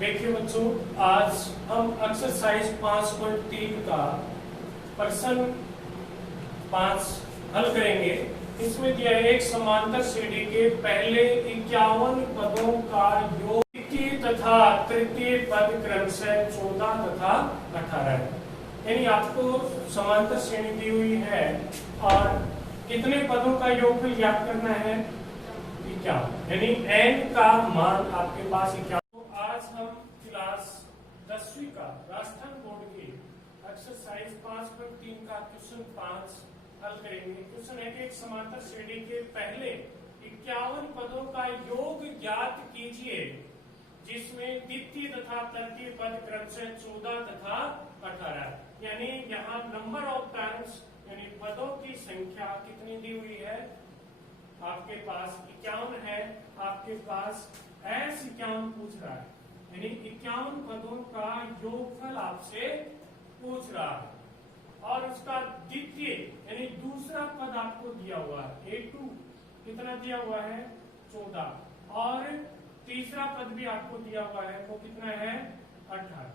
देखिए बच्चों, आज हम एक्सरसाइज 5.3 का प्रश्न 5 हल करेंगे। इसमें दिया है एक समांतर श्रेणी के पहले 51 पदों का योग द्वितीय तथा तृतीय पद क्रमशः 14 तथा 18 है। यानी आपको समांतर श्रेणी दी हुई है और कितने पदों का योगफल ज्ञात करना है, 51। यानी n का मान आपके पास 51। आज हम क्लास 10वीं का राजस्थान बोर्ड की एक्सरसाइज 5.3 का क्वेश्चन 5 हल करेंगे। क्वेश्चन है कि एक समांतर श्रेणी के पहले 51 पदों का योग ज्ञात कीजिए जिसमें द्वितीय तथा तृतीय पद क्रमशः 14 तथा 18। यानी यहाँ नंबर ऑफ टर्म्स यानी पदों की संख्या कितनी दी हुई है, आपके पास 51 है। आपके पास ऐसे 51 पूछ रहा है, यानी 51 पदों का योगफल आपसे पूछ रहा है और उसका द्वितीय यानी दूसरा पद आपको दिया हुआ है A2 कितना दिया हुआ है 14 और तीसरा पद भी आपको दिया हुआ है वो कितना है 18।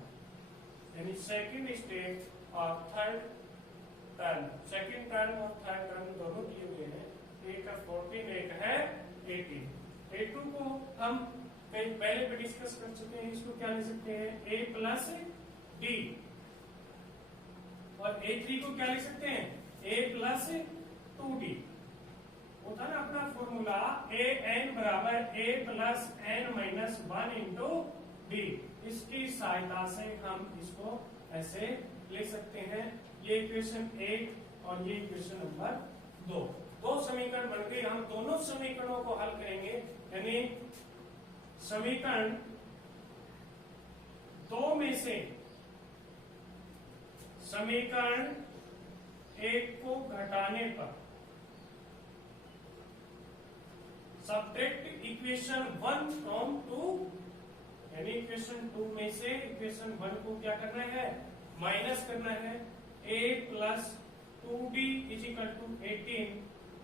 यानी सेकंड स्टेज और थर्ड टर्म, सेकंड टर्म और थर्ड टर्म दोनों दिए हुए हैं। एक है 14, एक है 18। A2 को हम पहले पे डिस्कस कर चुके हैं, इसको क्या ले सकते हैं A प्लस D और A3 को क्या लिख सकते हैं A प्लस 2D। होता ना अपना फॉर्मूला AN बराबर A plus N minus 1 into D। इसकी सहायता से हम इसको ऐसे लिख सकते हैं। ये इक्वेशन 1 और ये इक्वेशन नंबर 2। दो समीकरण बन गए। हम दोनों समीकरणों को हल करेंगे। यानी समीकरण 2 में से समीकरण 1 को घटाने पर सब्ट्रैक्ट इक्वेशन 1 फ्रॉम 2। यानी इक्वेशन 2 में से इक्वेशन 1 को क्या करना है, माइनस करना है। A plus 2D is equal to 18,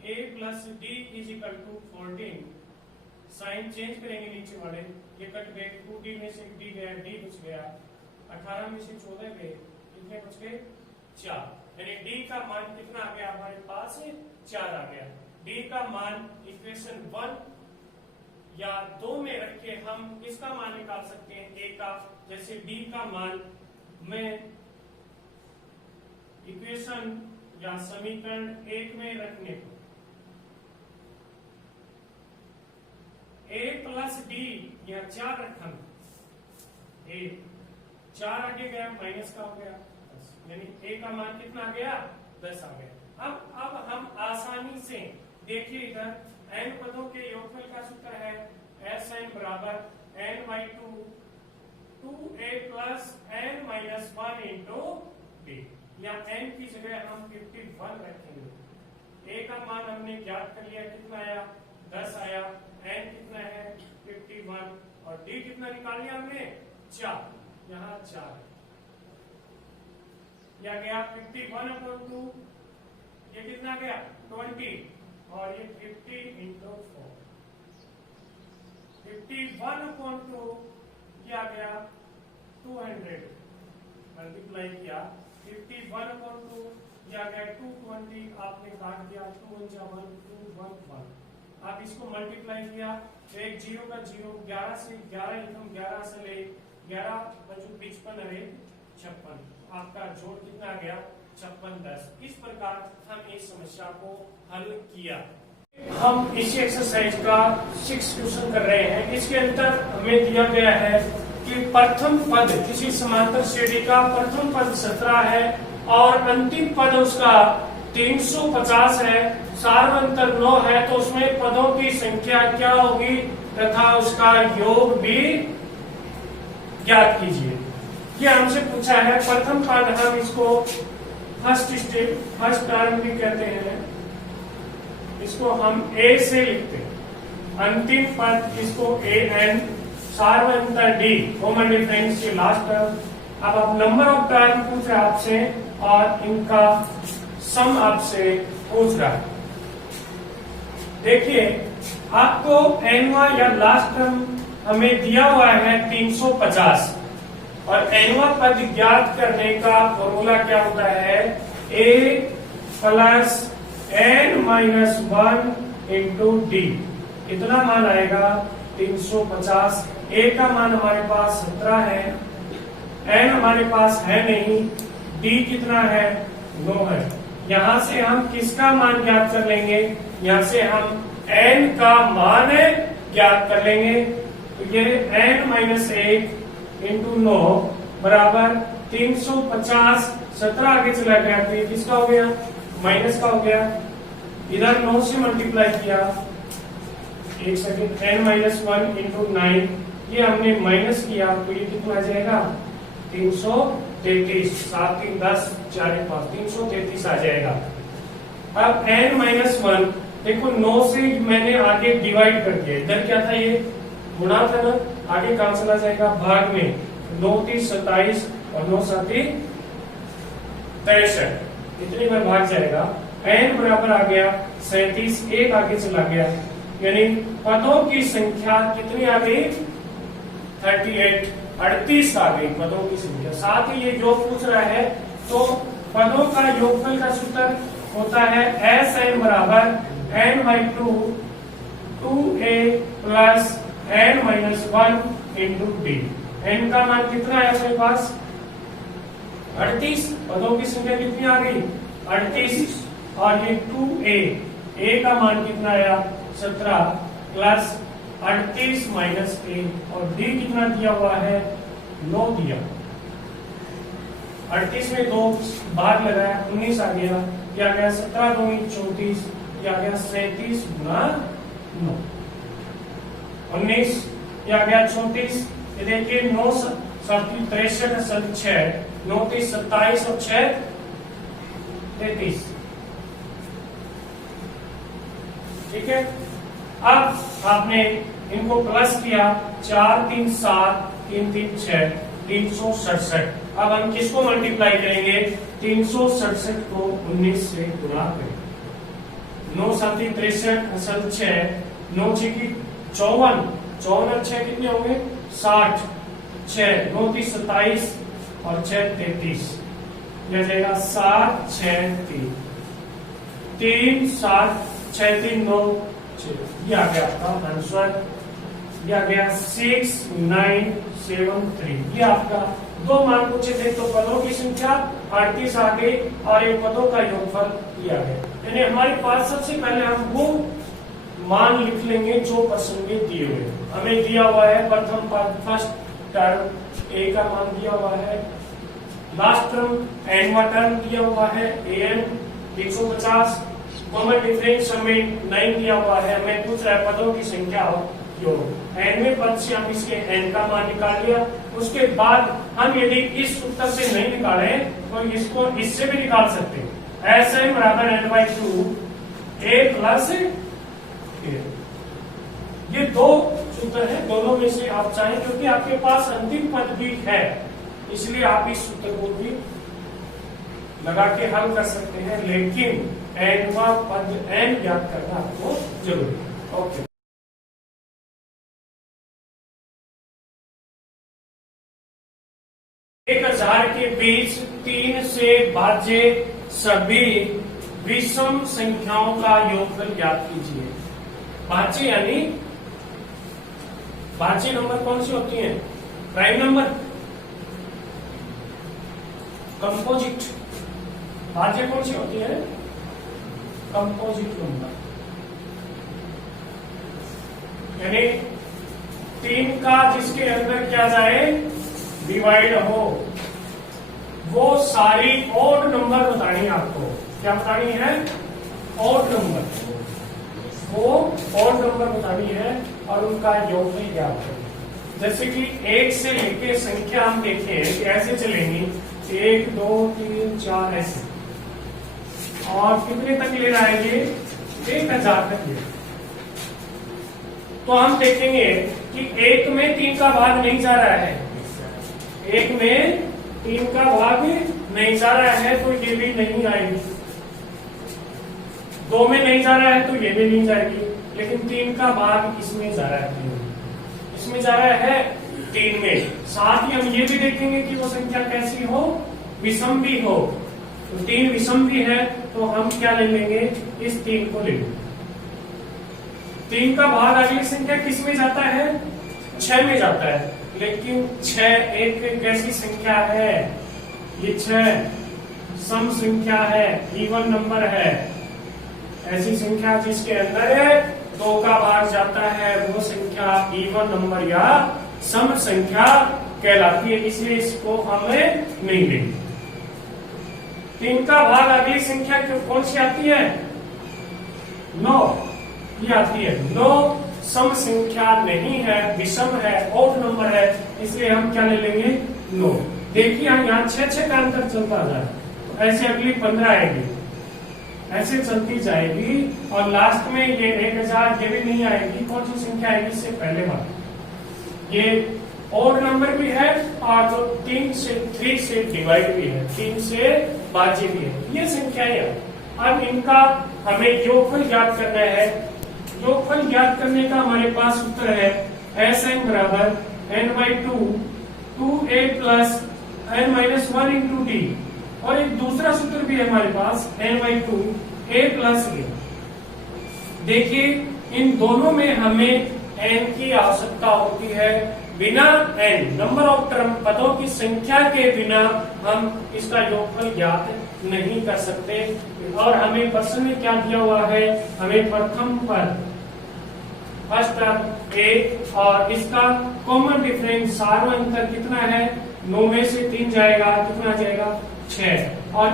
A plus D is equal to 14। Sign change करेंगे नीचे वाले, ये कट गए, 2D में से D गया, D बच गया, 18 में से 14 गए, कितने बच गए 4। यानी D का मान कितना आ गया हमारे पास 4 आ गया। D का मान इक्वेशन 1 या 2 में रख के हम किसका मान निकाल सकते हैं A का। जैसे D का मान में इक्वेशन या समीकरण 1 में रखने को A प्लस D या 4 रखा, A 4 आगे गया, माइनस का हो गया, यानी A का मान कितना आ गया 10 आ गया। अब हम आसानी से देखिए, इधर n पदों के योगफल का सूत्र है Sn बराबर n/2 2A plus n minus 1 into D। या n की जगह हम 51 रखेंगे। A का मान हमने ज्ञात कर लिया, कितना आया 10 आया, n कितना है 51 और D कितना निकाल लिया हमने 4, यहाँ 4 या गया 51/2, ये कितना गया 20 और ये 50 इंटू 4। 51/2 क्या गया 200 मल्टीप्लाई किया, 51/2 या गया 220, आपने काट दिया 2 × 1 211। आप इसको मल्टीप्लाई किया तो एक 0 का 0, 11 से 11 इनकम 11 से ले 11 बचू 55 अरे 56। आपका जोड़ कितना आ गया 56 10। इस प्रकार हम इस समस्या को हल किया। हम इसी एक्सरसाइज का 6 क्वेश्चन कर रहे हैं। इसके अंदर हमें दिया गया है कि प्रथम पद किसी समांतर श्रेणी का प्रथम पद 17 है और अंतिम पद उसका 350 है, सार्वंतर 9 है, तो उसमें पदों की संख्या क्या होगी तथा उसका योग भी ज्ञात कीजिए। ये हमसे पूछा है। प्रथम पद हम इसको फर्स्ट टर्म भी कहते हैं, इसको हम A से लिखते हैं। अंतिम पद इसको AN, सार्वंतर D, कॉमन डिफरेंस के लास्ट टर्म। अब आप नंबर ऑफ टर्म पूछ रहे आपसे और इनका सम आपसे पूछ रहा है। देखिए आपको एनवा या लास्ट टर्म हमें दिया हुआ है 350 और nवां पद ज्ञात करने का फॉर्मूला क्या होता है, a plus n minus 1 into D. इतना मान आएगा 350। a का मान हमारे पास 17 है, n हमारे पास है नहीं, d कितना है 9 है। यहां से हम किसका मान ज्ञात कर लेंगे, यहां से हम n का मान ज्ञात कर लेंगे। तो ये n माइनस 1 इंटू 9 बराबर 350। 17 आगे चला गया तो ये किसका हो गया, माइनस का हो गया। इधर 9 से मल्टीप्लाई किया, एक सेकेंड, n माइनस 1 इंटू 9, ये हमने माइनस किया तो ये कितना आ जाएगा 333। 7 3 10 4 1 5 333 आ जाएगा। अब n माइनस 1 देखो 9 से मैंने आगे डिवाइड कर दिया, इधर क्या था ये गुणा था ना, आगे काम चला जाएगा भाग में। 9 30 27 और 9 7 63, इतने में भाग जाएगा। n बराबर आ गया 37, एक आगे चला गया, यानी पदों की संख्या कितनी आ गई 38, 38 आ गई पदों की संख्या। साथ ही ये योग पूछ रहा है तो पदों का योगफल का सूत्र होता है Sn बराबर n by 2a plus n minus 1 into D. n का मान कितना है अपने पास 38, पदों की संख्या कितनी आ गई 38, और ये 2a का मान कितना आया 17 प्लस 38 माइनस 1, और डी कितना दिया हुआ है 9 दिया। 38 में 2 भाग लगाया 19 आ गया, क्या गया 17 दूनी 34, क्या गया 37 गुना 9, 19 क्या गया 34। ये देखिए 9 7 63 7 6 9 30 27 और 6 33। ठीक है, अब आपने इनको प्लस किया, 4 3 7 3 3 6 367। अब हम किसको मल्टीप्लाई करेंगे, 367 को 19 से गुणा करेंगे। 9 7 63 असल 6, 9 6 की 54, 54 और 6 कितने होंगे 60, 6 9 30 27 और 6 33, यह जाएगा 7 6 3 3 7 6 3 9 6। ये आ गया आपका आंसर, ये आ गया 6 9 7 3। ये आपका दो मान पूछे थे, तो पदों की संख्या 38 आ गई और एक पदों का योगफल दिया गया। यानी हमारे पास सबसे पहले हम वो मान लिख लेंगे जो प्रश्न में दिए हुए। हमें दिया हुआ है प्रथम पद फर्स्ट टर्म ए का मान दिया हुआ है, लास्ट टर्म एनवा टर्म दिया हुआ है an 350, कॉमन डिफरेंस हमें 9 दिया हुआ है। हमें पूछ रहा है पदों की संख्या और योग। n में पद से हम इसके n का मान निकाल लिया। उसके बाद हम यदि इस उत्तर से नहीं निकाले तो इसको इससे भी निकाल सकते हैं। Sn बराबर n by 2 a plus a। ये दो सूत्र है, दोनों में से आप चाहें, क्योंकि आपके पास अंतिम पद भी है, इसलिए आप इस सूत्र को भी लगा के हल कर सकते हैं, लेकिन nवा पद n ज्ञात करना आपको जरूरी है। ओके, एक 1000 के बीच 3 से भाज्य सभी विषम संख्याओं का योगफल ज्ञात कीजिए। भाज्य यानी भाज्य नंबर कौन सी होती हैं, प्राइम नंबर, कंपोजिट। भाज्य कौन सी होती है, कंपोजिट नंबर। यानी 3 का जिसके अंदर क्या जाए डिवाइड हो, वो सारी ऑड नंबर बतानी है आपको। क्या बतानी है, ऑड नंबर, वो ऑड नंबर बतानी है और उनका योगफल क्या है। जैसे कि 1 से लेके संख्या हम देखें कि ऐसे चलेंगी 1 2 3 4 ऐसे, और कितने तक ले रहा है ये 1000 तक ले। तो हम देखेंगे कि 1 में 3 का भाग नहीं जा रहा है, 1 में 3 का भाग नहीं जा रहा है तो ये भी नहीं आएगी। 2 में नहीं जा रहा है तो ये भी नहीं जाएगी, लेकिन 3 का भाग इसमें जा रहा है, किसमें जा रहा है, 3 में। साथ ही हम ये भी देखेंगे कि वो संख्या कैसी हो, विषम भी हो। तो 3 विषम भी है तो हम क्या ले लेंगे, इस 3 को ले लेंगे। 3 का भाग अगली संख्या किस में जाता है, 6 में जाता है। लेकिन 6 एक कैसी संख्या है, ये 6 सम संख्या है, इवन नंबर है। ऐसी संख्या जिसके अंदर 2 का भाग जाता है वो संख्या इवन नंबर या सम संख्या कहलाती है, इसलिए इसको हमें नहीं लेंगे। 3 का भाग अगली संख्या कौन सी आती है, 9, ये आती है। 9 सम संख्या नहीं है, विषम है, ऑड नंबर है, इसलिए हम क्या ले लेंगे, 9। देखिए हम यहाँ 6 का अंतर चलता जाए, तो ऐसे अगली 15 आएगी, ऐसे चलती जाएगी और लास्ट में ये 1000 ये भी नहीं आएगी। कौन सी संख्या आएगी, इससे पहले बात, ये और नंबर भी है और जो 3 से डिवाइड भी है, 3 से भाज्य भी है, ये संख्याएं है। अब इनका हमें योगफल ज्ञात करना है। योगफल ज्ञात करने का हमारे पास सूत्र है Sn बराबर n/2 2a plus n-1 into D, और एक दूसरा सूत्र भी है हमारे पास n/2 a प्लस a। देखिए इन दोनों में हमें n की आवश्यकता होती है। बिना n नंबर ऑफ टर्म पदों की संख्या के बिना हम इसका योगफल ज्ञात नहीं कर सकते। और हमें प्रश्न में क्या दिया हुआ है, हमें प्रथम पद फर्स्ट टर्म a और इसका कॉमन डिफरेंस सार अंतर कितना है, 9 में से 3 जाएगा, कितना जाएगा, 6। और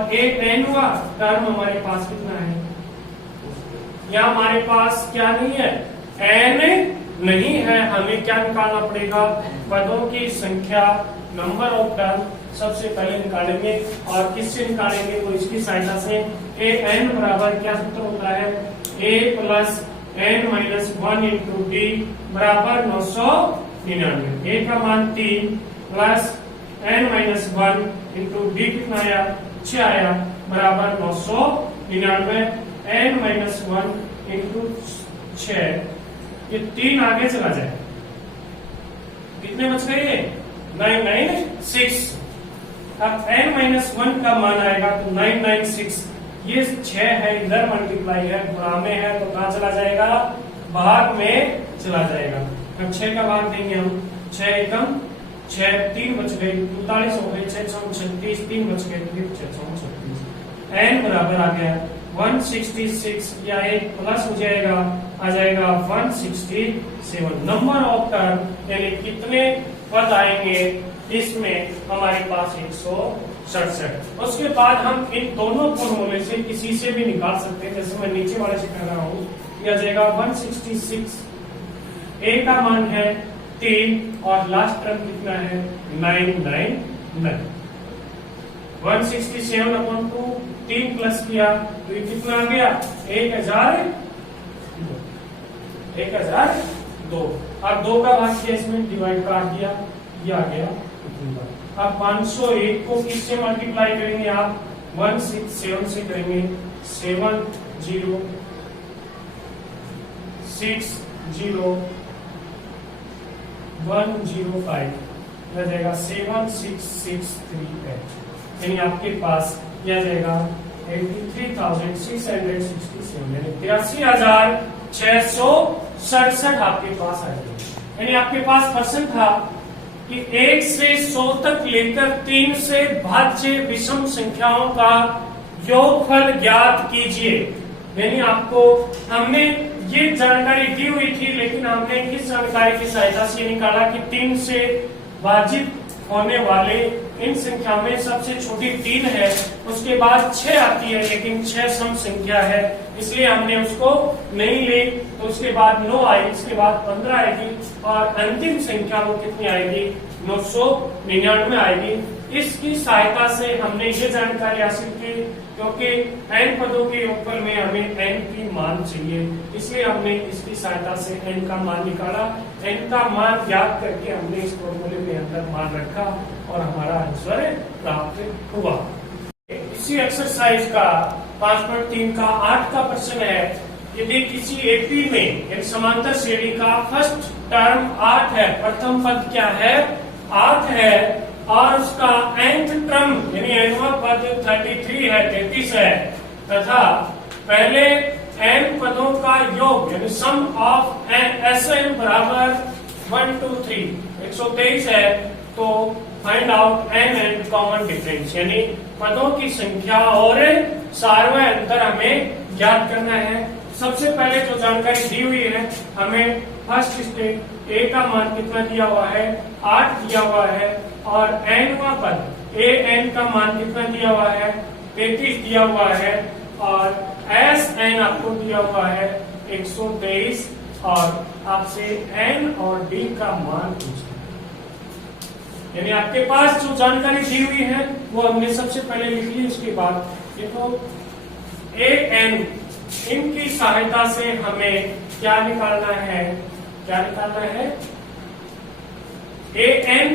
n हुआ टर्म हमारे पास कितना है, यहाँ हमारे पास क्या नहीं है, n नहीं है। हमें क्या निकालना पड़ेगा, पदों की संख्या, नंबर ऑफ टर्म सबसे पहले निकालेंगे। और किससे निकालेंगे, तो इसकी सहायता से an बराबर क्या सूत्र होता है, a plus n-1 into D बराबर 999। a का मान 3 प्लस n-1 इंटू डी कितना आया, 6 आया, बराबर 999। n-1 इंटू 6, ये 3 आगे चला जाए, कितने बच गए, 996। अब n-1 का मान आएगा तो 996, ये 6 है, इधर मल्टीप्लाई है, गुणा में है तो कहाँ चला जाएगा, भाग में चला जाएगा। अब 6 का भाग देंगे हम, 6 एकम 6, 3 बच गए, 42 हो गए, 6 36, 3 बच गए, 636। n बराबर आ गया 166, या एक प्लस हो जाएगा, आ जाएगा 167। नंबर ऑफ टर्म यानी कितने पद आएंगे इसमें, हमारे पास 167। उसके बाद हम इन दोनों फॉर्मूले से किसी से भी निकाल सकते हैं, जैसे मैं नीचे वाले से कर रहा हूँ, यह आ जाएगा 166। a का मान है 3 और लास्ट टर्म कितना है, 999। 167/2, 3 प्लस किया तो ये कितना आ गया, 1002। अब 2 का भाग किया, इसमें डिवाइड काट दिया, ये आ गया। अब 501 को किससे मल्टीप्लाई करेंगे आप, 167 से करेंगे, 7060105 यह जाएगा 76638, यानी आपके पास यह जाएगा 83,667, यानी 83,667 आपके पास आएगा। यानी आपके पास प्रश्न था कि 1 से 100 तक लेकर 3 से भाज्य विषम संख्याओं का योगफल ज्ञात कीजिए। यानी आपको हमने ये जानकारी दी हुई थी, लेकिन हमने इस जानकारी की सहायता से निकाला कि 3 से भाजित होने वाले इन संख्या में सबसे छोटी 3 है, उसके बाद 6 आती है, लेकिन 6 सम संख्या है, इसलिए हमने उसको नहीं ली। तो उसके बाद 9 आई, इसके बाद 15 आएगी और अंतिम संख्या वो कितनी आएगी, 999 आएगी। इसकी सहायता से हमने ये जानकारी हासिल की, क्योंकि n पदों के योगफल में हमें n की मान चाहिए, इसलिए हमने इसकी सहायता से n का मान निकाला। n का मान ज्ञात करके हमने इस फॉर्मूले में अंदर मान रखा और हमारा आंसर प्राप्त हुआ। इसी एक्सरसाइज का 5.3 का 8 का प्रश्न है यदि किसी एपी में एक समांतर श्रेणी का फर्स्ट टर्म 8 है, प्रथम पद क्या है 8 है, और उसका nth टर्म यानी nवां पद 33 है 33 है, तथा पहले n पदों का योग यानी सम ऑफ Sn बराबर 1 2 3 123 है, तो find out n and common difference यानी पदों की संख्या और सार्वय अंतर हमें ज्ञात करना है। सबसे पहले जो जानकारी दी हुई है हमें फर्स्ट स्टेप a का मान कितना दिया हुआ है 8 दिया हुआ है, और nवां पद an का मान कितना दिया हुआ है 33 दिया हुआ है, और Sn आपको दिया हुआ है 123, और आपसे n और d का मान पूछा। यानी आपके पास जो जानकारी दी हुई है वो हमने सबसे पहले लिख ली। उसके बाद देखो an इनकी सहायता से हमें क्या निकालना है, क्या निकालना है an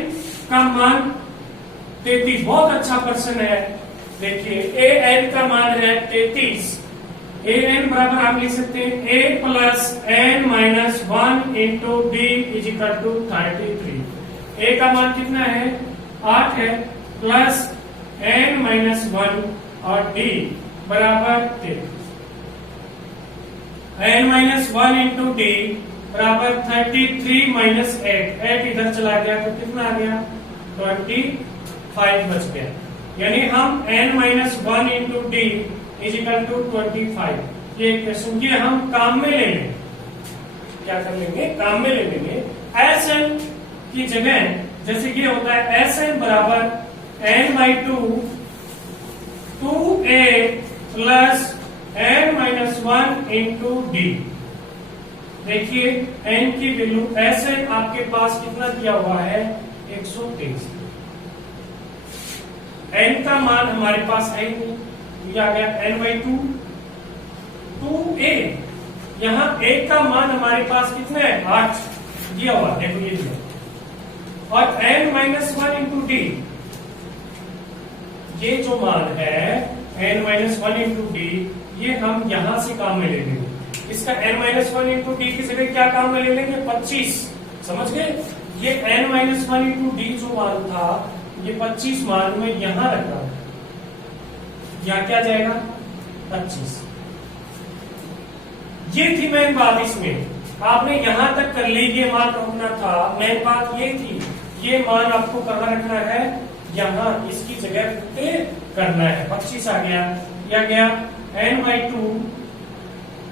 का मान 33, बहुत अच्छा प्रश्न है। देखिए an का मान है 33, an बराबर आप लिख सकते हैं a plus n minus 1 into d is equal to 33। a का मान कितना है 8 है, प्लस n माइनस 1 और d बराबर 33। n माइनस 1 इंटू d बराबर 33 माइनस 8 इधर चला गया तो कितना आ गया 25 बच गया। यानी हम n minus 1 into D is equal to 25 ये क्वेश्चन की हम काम में ले लेंगे। क्या कर लेंगे, काम में ले लेंगे। Sn की जगह जैसे कि होता है Sn बराबर n by 2a plus n minus 1 into D. देखिए n की वैल्यू Sn आपके पास कितना दिया हुआ है 123, n का मान हमारे पास है नहीं, ये आ गया n बाई 2a। यहाँ a का मान हमारे पास कितना है 8 दिया हुआ, देखो ये दिया, और n माइनस 1 इंटू डी, ये जो मान है n माइनस 1 इंटू डी, ये हम यहां से काम में ले लेंगे। इसका n माइनस 1 इंटू डी की जगह क्या काम में ले लेंगे 25, समझ गए। ये n माइनस 1 इंटू डी जो मान था ये 25 मान में यहां रख रहा हूं, यहां क्या जाएगा 25। ये थी मेन बात, इसमें आपने यहां तक कर ली, ये मान रखना था, मेन बात ये थी, ये मान आपको कहां रखना है यहां, इसकी जगह पे करना है। 25 आ गया, यह गया n बाई 2,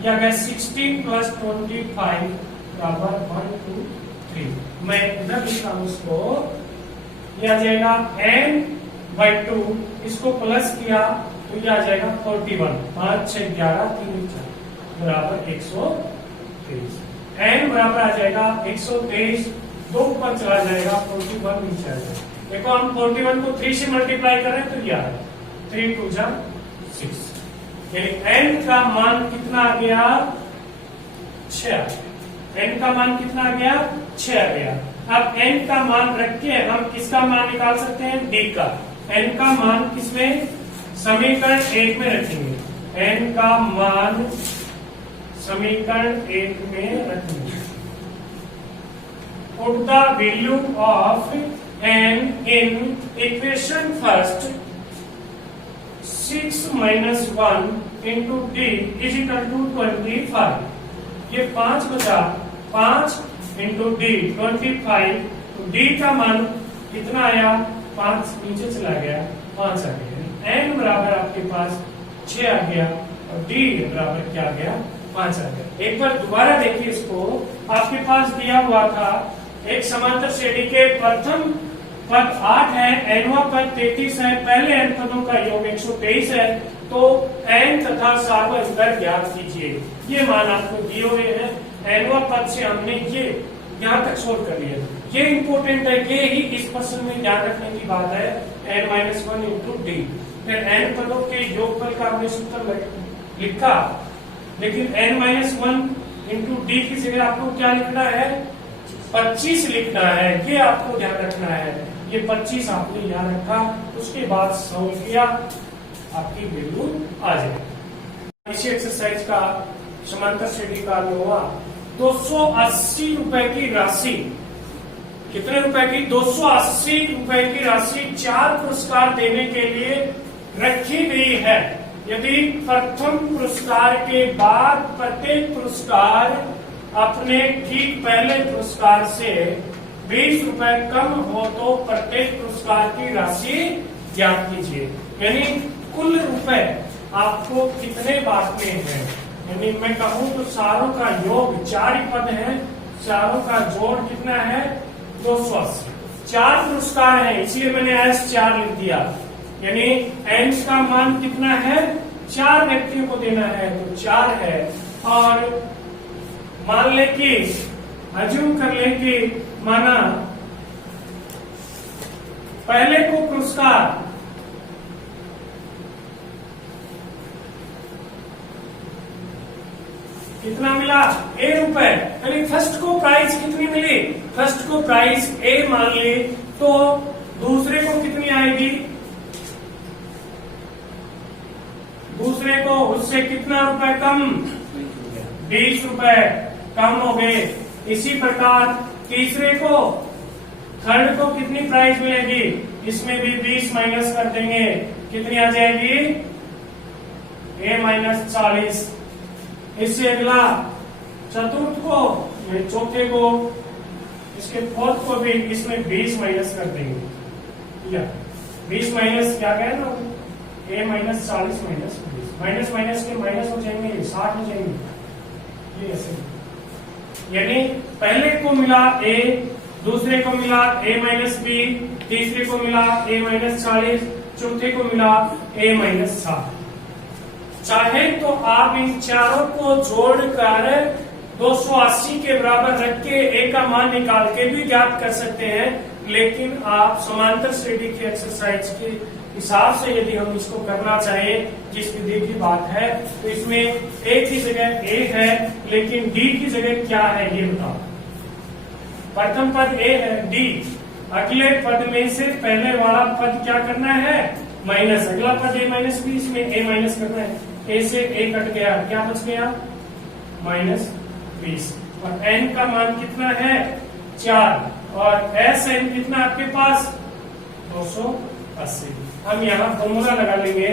यह गया 16 प्लस 25 बराबर 1 2 3। मैं इधर लिखा हूं उसको, यह आ जाएगा n बाई 2, इसको प्लस किया तो यह आ जाएगा 41, 5 6 11 3 4 बराबर 123। n बराबर आ जाएगा 123, 2 ऊपर चला जाएगा 41 नीचे आ जाएगा। देखो हम 41 को 3 से मल्टीप्लाई कर रहे हैं तो यह है 3 2 जा 6, यानी n का मान कितना आ गया 6। n का मान कितना आ गया 6 आ गया। अब n का मान रख के हम किसका मान निकाल सकते हैं d का। n का मान किसमें, समीकरण 1 में रखेंगे, n का मान समीकरण 1 में रखेंगे। Put the value of n in equation first, 6 minus 1 into d is equal to 25। ये 5 बचा, 5 इंटू डी 25, तो डी का मान कितना आया 5 नीचे चला गया 5 आ गया, n बराबर आपके पास 6 आ गया, और डी बराबर क्या आ गया 5 आ गया। एक बार दोबारा देखिए इसको, आपके पास दिया हुआ था एक समांतर श्रेणी के प्रथम पद 8 है, nवां पद 33 है, पहले n पदों का योग 123 है, तो n तथा सार्वय अंतर ज्ञात कीजिए। ये मान आपको दिए हुए हैं, nवां पद से हमने ये यहाँ तक सोल्व कर लिया। ये इंपोर्टेंट है, ये ही इस प्रश्न में ध्यान रखने की बात है, n माइनस 1 इंटू डी। फिर n पदों के योगफल का हमने सूत्र लिखा, लेकिन n माइनस 1 इंटू डी की जगह आपको क्या लिखना है 25 लिखना है, ये आपको ध्यान रखना है। ये 25 आपने याद रखा, उसके बाद सॉल्व किया, आपकी वैल्यू आ जाएगी। इसी एक्सरसाइज का समांतर श्रेणी काल में हुआ। 280 रुपए की राशि, कितने रुपए की? 280 रुपए की राशि 4 पुरस्कार देने के लिए रखी गई है। यदि प्रथम पुरस्कार के बाद प्रत्येक पुरस्कार अपने ठीक पहले पुरस्कार से 20 रुपए कम हो तो प्रत्येक पुरस्कार की राशि ज्ञात कीजिए। यानी कुल रुपए आपको कितने बांटने हैं, यानी मैं कहूं तो चारों का योग, 4 ही पद है, चारों का जोड़ कितना है? 280। 4 पुरस्कार है इसलिए मैंने S4 लिख दिया। यानी एन का मान कितना है? 4 व्यक्तियों को देना है तो 4 है। और मान ले कि अज्यूम कर ले कि माना पहले को पुरस्कार कितना मिला? A रुपए। यानी फर्स्ट को प्राइस कितनी मिली? फर्स्ट को प्राइस A मान ली तो दूसरे को कितनी आएगी? दूसरे को उससे कितना रुपए कम? 20 रुपए कम हो गए। इसी प्रकार तीसरे को, थर्ड को कितनी प्राइस मिलेगी? इसमें भी 20 माइनस कर देंगे, कितनी आ जाएगी? A minus 40। इससे अगला चतुर्थ को, चौथे को, इसके फोर्थ को भी इसमें 20 माइनस कर देंगे। या 20 माइनस क्या गया ना? A minus 40 minus 20, minus minus के माइनस हो जाएंगे, 60 हो जाएंगे। ये ऐसे, यानी पहले को मिला A, दूसरे को मिला A माइनस B, तीसरे को मिला A माइनस 40, चौथे को मिला A माइनस 60। चाहे तो आप इन चारों को जोड़कर 280 के बराबर रख के A का मान निकाल के भी ज्ञात कर सकते हैं, लेकिन आप समांतर श्रेणी की एक्सरसाइज के हिसाब से यदि हम इसको करना चाहे, जिस विधि की बात है, तो इसमें A की जगह A है लेकिन D की जगह क्या है ये बताओ। प्रथम पद A है, D अगले पद में से पहले वाला पद क्या करना है? माइनस। अगला पद A माइनस B, इसमें A माइनस करना है। A से A कट गया, क्या बच गया? माइनस 20। और N का मान कितना है? 4। और SN कितना आपके पास? 280। हम यहाँ फॉर्मूला लगा लेंगे,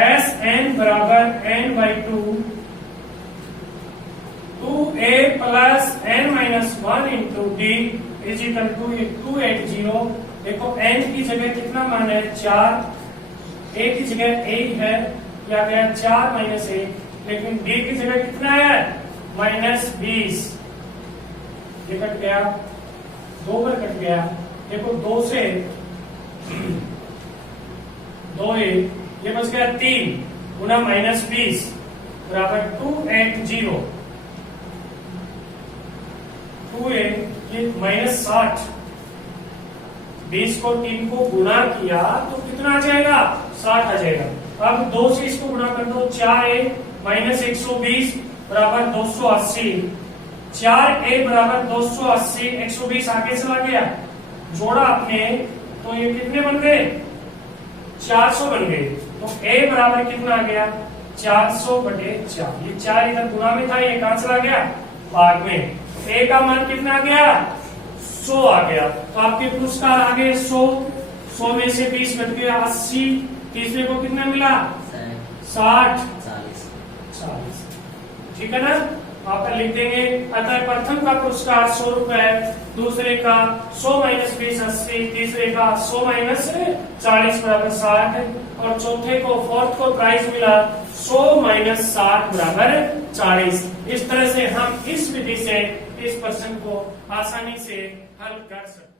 SN बराबर N/2 2A plus N minus 1 into D is equal to 280। देखो N की जगह कितना मान है? 4, A की जगह A है, क्या गया? 4 माइनस 1, लेकिन D की जगह कितना है? माइनस 20। ये कट गया, 2 बार कट गया। देखो 2 से 2 ये बच गया 3 गुना माइनस 20 बराबर 280। 2A ये माइनस 60। 20 को 3 को गुणा किया तो कितना आ जाएगा? 60 आ जाएगा। अब 2 से इसको गुणा कर दो, 4A माइनस 120 बराबर 280। 4A बराबर 280, 120 आगे चला गया, जोड़ा आपने तो ये कितने बन गए? 400 बन गए। तो A बराबर कितना आ गया? 400/4। ये 4 इधर गुणा में था, ये कहां चला गया? भाग में। तो A का मान कितना आ गया? 100 आ गया। तो आपके पुरस्कार आ गए 100। 100 में से 20 घट गया 80। तीसरे को कितना मिला? 60, 40। ठीक है ना? वहां पर लिख देंगे। अतः प्रथम का पुरस्कार 100 रुपए, दूसरे का 100 माइनस 20 80, तीसरे का 100 माइनस 40 बराबर 60, और चौथे को, फोर्थ को प्राइज मिला 100 माइनस 60 बराबर 40। इस तरह से हम इस विधि से इस प्रश्न को आसानी से हल कर सकते हैं।